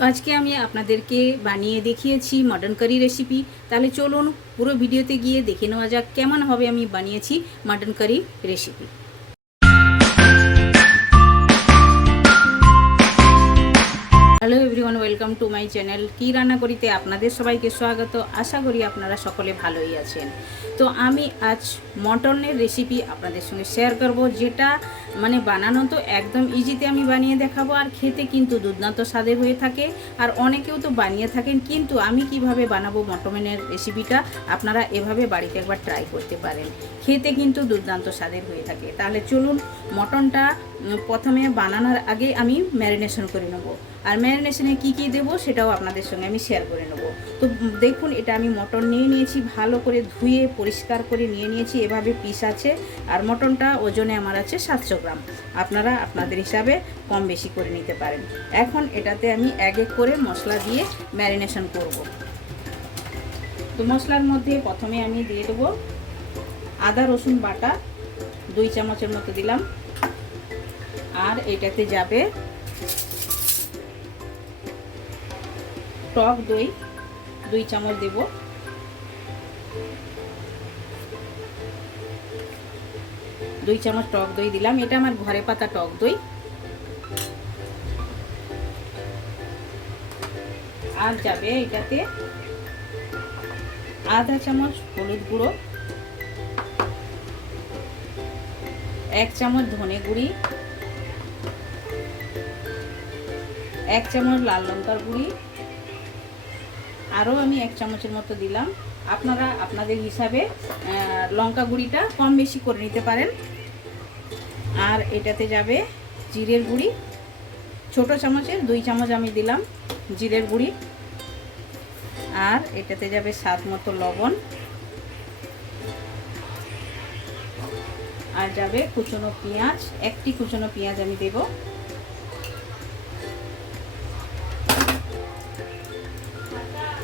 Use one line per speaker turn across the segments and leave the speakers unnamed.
আজকে আমি আপনাদেরকে বানিয়ে দেখিয়েছি মটন কারি রেসিপি তাহলে চলুন পুরো ভিডিওতে গিয়ে দেখে নেওয়া যাক কেমন হবে আমি বানিয়েছি mutton curry recipe welcome to my channel কি রান্না করিতে আপনাদের সবাইকে স্বাগত। আশা করি আপনারা সকলে ভালোই আছেন। তো আমি আজ মটনের রেসিপি আপনাদের সঙ্গে শেয়ার করব, যেটা মানে বানানো তো একদম ইজিতে আমি বানিয়ে দেখাবো, আর খেতে কিন্তু দুর্দান্ত স্বাদের হয়ে থাকে। আর অনেকেও তো বানিয়ে থাকেন, কিন্তু আমি কীভাবে বানাবো মটনের রেসিপিটা আপনারা এভাবে বাড়িতে একবার ট্রাই করতে পারেন। খেতে কিন্তু দুর্দান্ত স্বাদের হয়ে থাকে। তাহলে চলুন মটনটা প্রথমে বানানোর আগে আমি ম্যারিনেশন করে নেব। আর ম্যারিনেশনে কি কি দেবো সেটাও আপনাদের সঙ্গে আমি শেয়ার করে নেব। তো দেখুন, এটা আমি মটন নিয়ে নিয়েছি, ভালো করে ধুয়ে পরিষ্কার করে নিয়ে নিয়েছি, এভাবে পিস আছে। আর মটনটা ওজনে আমার আছে সাতশো গ্রাম। আপনারা আপনাদের হিসাবে কম বেশি করে নিতে পারেন। এখন এটাতে আমি এক এক করে মশলা দিয়ে ম্যারিনেশন করব। তো মশলার মধ্যে প্রথমে আমি দিয়ে দেবো আদা, রসুন বাটা, দুই চামচের মতো দিলাম। আর এটাতে যাবে টক দই, দুই চামচ দেব। দুই চামচ টক দই দিলাম। এটা আমার ঘরে পাতা টক দই। আর যাবে এটাতে আধা চামচ হলুদ গুঁড়ো, এক চামচ ধনে গুঁড়ি এক চামচ লাল লঙ্কার গুঁড়ি। আরও আমি এক চামচের মতো দিলাম। আপনারা আপনাদের হিসাবে লঙ্কা গুঁড়িটা কম বেশি করে নিতে পারেন। আর এটাতে যাবে জিরের গুঁড়ি। ছোট চামচের দুই চামচ আমি দিলাম জিরের গুঁড়ি। আর এটাতে যাবে স্বাদ মতো লবণ। আর যাবে কুচনো পেঁয়াজ। একটি কুচনো পেঁয়াজ আমি দেবো।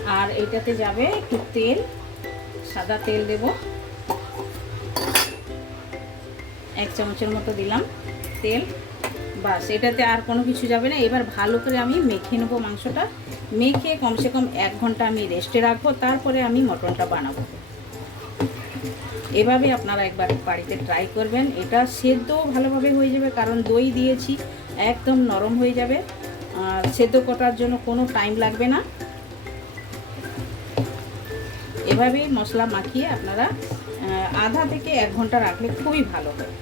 আর এটাতে যাবে একটু তেল, সাদা তেল দেব। এক চামচের মতো দিলাম তেল। বাস, এটাতে আর কোনো কিছু যাবে না। এবার ভালো করে আমি মেখে নেব মাংসটা। মেখে কমসে কম এক ঘণ্টা আমি রেস্টে রাখব, তারপরে আমি মটনটা বানাবো। এভাবে আপনারা একবার বাড়িতে ট্রাই করবেন। এটা সেদ্ধও ভালোভাবে হয়ে যাবে, কারণ দই দিয়েছি, একদম নরম হয়ে যাবে। আর সেদ্ধ করার জন্য কোনো টাইম লাগবে না। এভাবেই মশলা মাখিয়ে আপনারা আধা থেকে এক ঘণ্টা রাখলে খুবই ভালো হয়।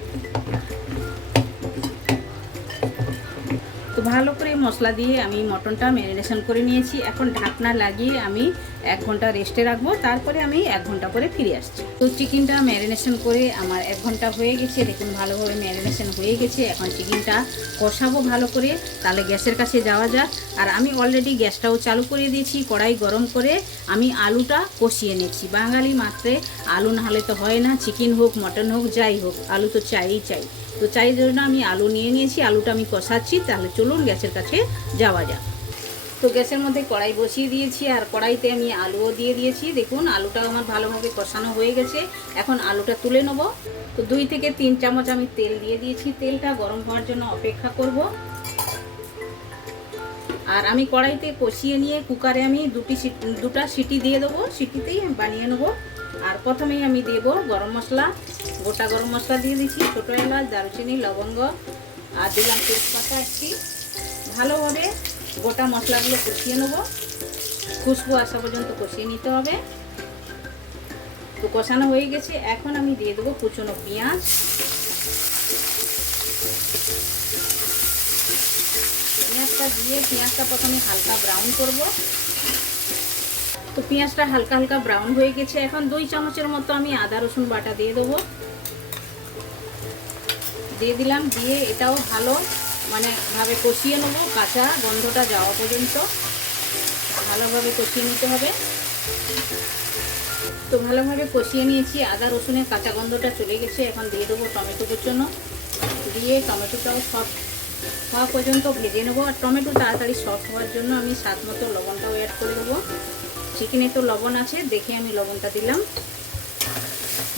ভালো করে মশলা দিয়ে আমি মটনটা ম্যারিনেশন করে নিয়েছি। এখন ঢাকনা লাগিয়ে আমি এক ঘণ্টা রেস্টে রাখব। তারপরে আমি এক ঘণ্টা করে ফিরে আসছি। তো চিকেনটা ম্যারিনেশন করে আমার এক ঘণ্টা হয়ে গেছে। দেখুন, ভালোভাবে ম্যারিনেশন হয়ে গেছে। এখন চিকেনটা কষাবো ভালো করে। তাহলে গ্যাসের কাছে যাওয়া যাক। আর আমি অলরেডি গ্যাসটাও চালু করে দিয়েছি। কড়াই গরম করে আমি আলুটা কষিয়ে নিচ্ছি। বাঙালি মাত্রে আলু না হলে তো হয় না। চিকেন হোক মটন হোক, যাই হোক, আলু তো চাইই চাই। তো চাই জন্য আমি আলু নিয়ে নিয়েছি। আলুটা আমি কষাচ্ছি। তাহলে চলুন গ্যাসের কাছে যাওয়া যাক। তো গ্যাসের মধ্যে কড়াই বসিয়ে দিয়েছি, আর কড়াইতে আমি আলুও দিয়ে দিয়েছি। দেখুন আলুটাও আমার ভালোভাবে কষানো হয়ে গেছে। এখন আলুটা তুলে নেব। তো দুই থেকে তিন চামচ আমি তেল দিয়ে দিয়েছি। তেলটা গরম হওয়ার জন্য অপেক্ষা করব। আর আমি কড়াইতে কষিয়ে নিয়ে কুকারে আমি দুটি দুটা সিটি দিয়ে দেবো। সিটিতেই আমি বানিয়ে নেব। আর প্রথমেই আমি দেবো গরম মশলা। গোটা গরম মশলা দিয়ে দিচ্ছি। ছোটো এলাচ, দারুচিনি, লবঙ্গ। আর দিলাম তেজপাতা একটি। ভালোভাবে গোটা মশলাগুলো কষিয়ে নেব। খুশবু আসা পর্যন্ত কষিয়ে নিতে হবে। তো কষানো হয়ে গেছে। এখন আমি দিয়ে দেবো কুচনো পেঁয়াজ। পেঁয়াজটা দিয়ে পেঁয়াজটা প্রথমে হালকা ব্রাউন করব। তো পেঁয়াজটা হালকা হালকা ব্রাউন হয়ে গেছে। এখন দুই চামচের মতো আমি আদা, রসুন বাটা দিয়ে দেবো। দিয়ে দিলাম। দিয়ে এটাও ভালো মানে ভাবে কষিয়ে নেব, কাঁচা গন্ধটা যাওয়া পর্যন্ত। ভালোভাবে কষিয়ে নিতে হবে। তো ভালোভাবে কষিয়ে নিয়েছি। আদা, রসুনের কাঁচা গন্ধটা চলে গেছে। এখন দিয়ে দেবো টমেটো জন্য। দিয়ে টমেটোটাও সব হওয়া পর্যন্ত ভেজে নেব। আর টমেটো তাড়াতাড়ি সফট হওয়ার জন্য আমি স্বাদ মতো লবণটাও অ্যাড করে দেবো। চিকেনে তো লবণ আছে, দেখে আমি লবণটা দিলাম।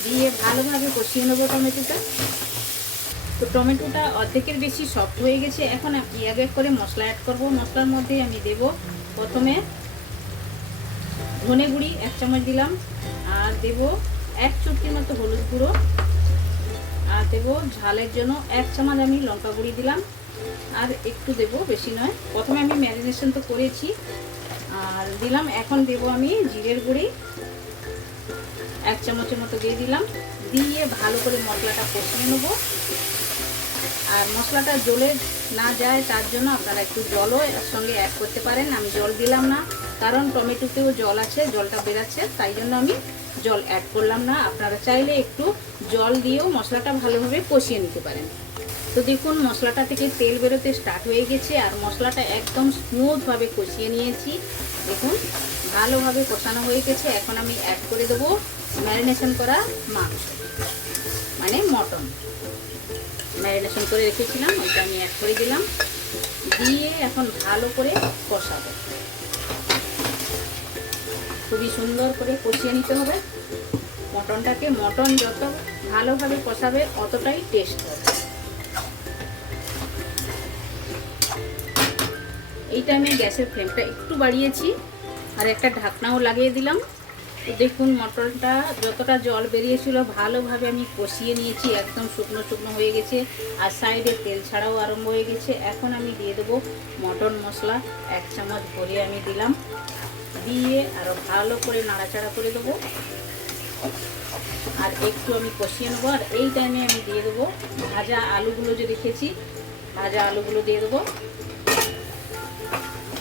দিয়ে ভালোভাবে কষিয়ে নেব টমেটোটা। তো টমেটোটা অর্ধেকের বেশি সফট হয়ে গেছে। এখন আমি এক এক করে মশলা অ্যাড করব। মশলার মধ্যে আমি দেব প্রথমে ধনে গুঁড়ি, এক চামচ দিলাম। আর দেব এক চুটকির মতো হলুদ গুঁড়ো। আর দেব ঝালের জন্য এক চামচ আমি লঙ্কা গুঁড়ি দিলাম। আর একটু দেব বেশি নয়। প্রথমে আমি ম্যারিনেশন তো করেছি। আর দিলাম, এখন দেব আমি জিরের গুঁড়ি। এক চামচের মতো দিয়ে দিলাম। দিয়ে ভালো করে মশলাটা কষিয়ে নেব। আর মশলাটা জ্বলে না যায়, তার জন্য আপনারা একটু জলও এর সঙ্গে অ্যাড করতে পারেন। আমি জল দিলাম না, কারণ টমেটোতেও জল আছে, জলটা বেরাচ্ছে, তাই জন্য আমি জল অ্যাড করলাম না। আপনারা চাইলে একটু জল দিয়েও মশলাটা ভালোভাবে কষিয়ে নিতে পারেন। তো দেখুন, মশলাটা থেকে তেল বেরোতে স্টার্ট হয়ে গেছে, আর মশলাটা একদম স্মুথভাবে কষিয়ে নিয়েছি। দেখুন, ভালোভাবে কষানো হয়ে গেছে। এখন আমি অ্যাড করে দেবো ম্যারিনেশন করা মাংস মানে মটন। ম্যারিনেশন করে রেখেছিলাম ওইটা আমি অ্যাড করে দিলাম। দিয়ে এখন ভালো করে কষাবো। খুবই সুন্দর করে কষিয়ে নিতে হবে। মটনটাকে মটন যত ভালোভাবে কষাবে, অতটাই টেস্ট হবে। এইটা আমি গ্যাসের ফ্লেমটা একটু বাড়িয়েছি, আর একটা ঢাকনাও লাগিয়ে দিলাম। তো দেখুন মটনটা যতটা জল বেরিয়েছিল, ভালোভাবে আমি কষিয়ে নিয়েছি। একদম শুকনো শুকনো হয়ে গেছে। আর সাইডে তেল ছাড়াও আরম্ভ হয়ে গেছে। এখন আমি দিয়ে দেবো মটন মশলা। এক চামচ ভরে আমি দিলাম। দিয়ে আরও ভালো করে নাড়াচাড়া করে দেবো। আর একটু আমি কষিয়ে নেব। আর এই টাইমে আমি দিয়ে দেবো ভাজা আলুগুলো যে রেখেছি, ভাজা আলুগুলো দিয়ে দেবো।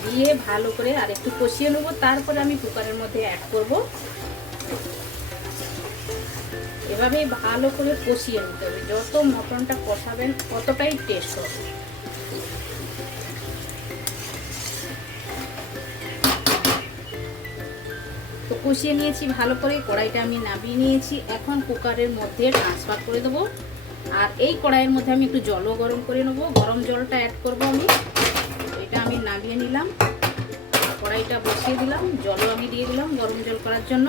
দিয়ে ভালো করে আর একটু কষিয়ে নেব। তারপরে আমি কুকারের মধ্যে অ্যাড করব। এভাবে ভালো করে কষিয়ে নিতে হবে। যত মটনটা কষাবেন, ততটাই টেস্ট হবে। তো কষিয়ে নিয়েছি, ভালো করে কড়াইটা আমি নামিয়ে নিয়েছি। এখন কুকারের মধ্যে ট্রান্সফার করে দেবো। আর এই কড়াইয়ের মধ্যে আমি একটু জলও গরম করে নেব। গরম জলটা অ্যাড করব আমি আমি। নামিয়ে নিলাম। কড়াইটা বসিয়ে দিলাম। জলও আমি দিয়ে দিলাম গরম জল করার জন্য।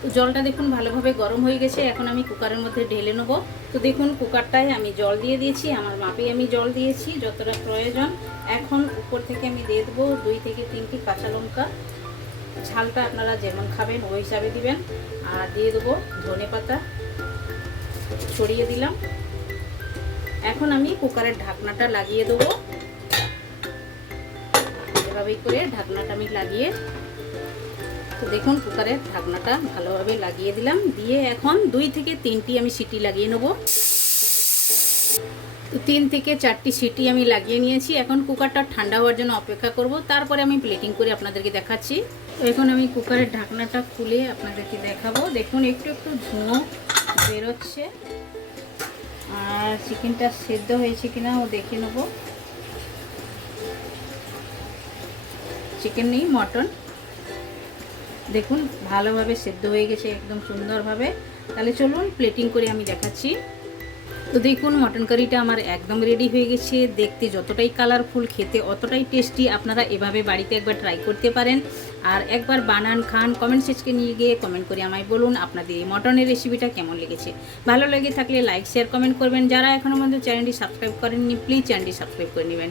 তো জলটা দেখুন ভালোভাবে গরম হয়ে গেছে। এখন আমি কুকারের মধ্যে ঢেলে নেব। তো দেখুন কুকারটায় আমি জল দিয়ে দিয়েছি। আমার মাপে আমি জল দিয়েছি যতটা প্রয়োজন। এখন উপর থেকে আমি দিয়ে দেবো দুই থেকে তিনটি কাঁচা লঙ্কা। ঝালটা আপনারা যেমন খাবেন ওই হিসাবে দিবেন। আর দিয়ে দেবো ধনে পাতা। ছড়িয়ে দিলাম। এখন আমি কুকারের ঢাকনাটা লাগিয়ে দেবো। এভাবেই করে ঢাকনাটা আমি লাগিয়ে, তো দেখুন কুকারের ঢাকনাটা ভালোভাবে লাগিয়ে দিলাম। দিয়ে এখন দুই থেকে তিনটি আমি সিটি লাগিয়ে নেব। তো তিন থেকে চারটি সিটি আমি লাগিয়ে নিয়েছি। এখন কুকারটা ঠান্ডা হওয়ার জন্য অপেক্ষা করব। তারপরে আমি প্লেটিং করে আপনাদেরকে দেখাচ্ছি। তো এখন আমি কুকারের ঢাকনাটা খুলে আপনাদেরকে দেখাবো। দেখুন একটু একটু ধোঁয়া বেরোচ্ছে। আর চিকেনটা সেদ্ধ হয়েছে কিনা ও দেখে নেব। চিকেন নেই, মটন। দেখুন, ভালোভাবে সেদ্ধ হয়ে গেছে, একদম সুন্দরভাবে। তাহলে চলুন প্লেটিং করে আমি দেখাচ্ছি। তো দেখুন, মটন কারিটা আমার একদম রেডি হয়ে গেছে। দেখতে যতটাই কালারফুল খেতে অতটাই টেস্টি আপনারা এভাবে বাড়িতে একবার ট্রাই করতে পারেন। আর একবার বানান, খান কমেন্ট সেজকে নিয়ে গিয়ে কমেন্ট করে আমায় বলুন আপনাদের এই মটনের রেসিপিটা কেমন লেগেছে। ভালো লেগে থাকলে লাইক শেয়ার কমেন্ট করবেন। যারা এখনও পর্যন্ত চ্যানেলটি সাবস্ক্রাইব করেননি প্লিজ চ্যানেলটি সাবস্ক্রাইব করে নেবেন।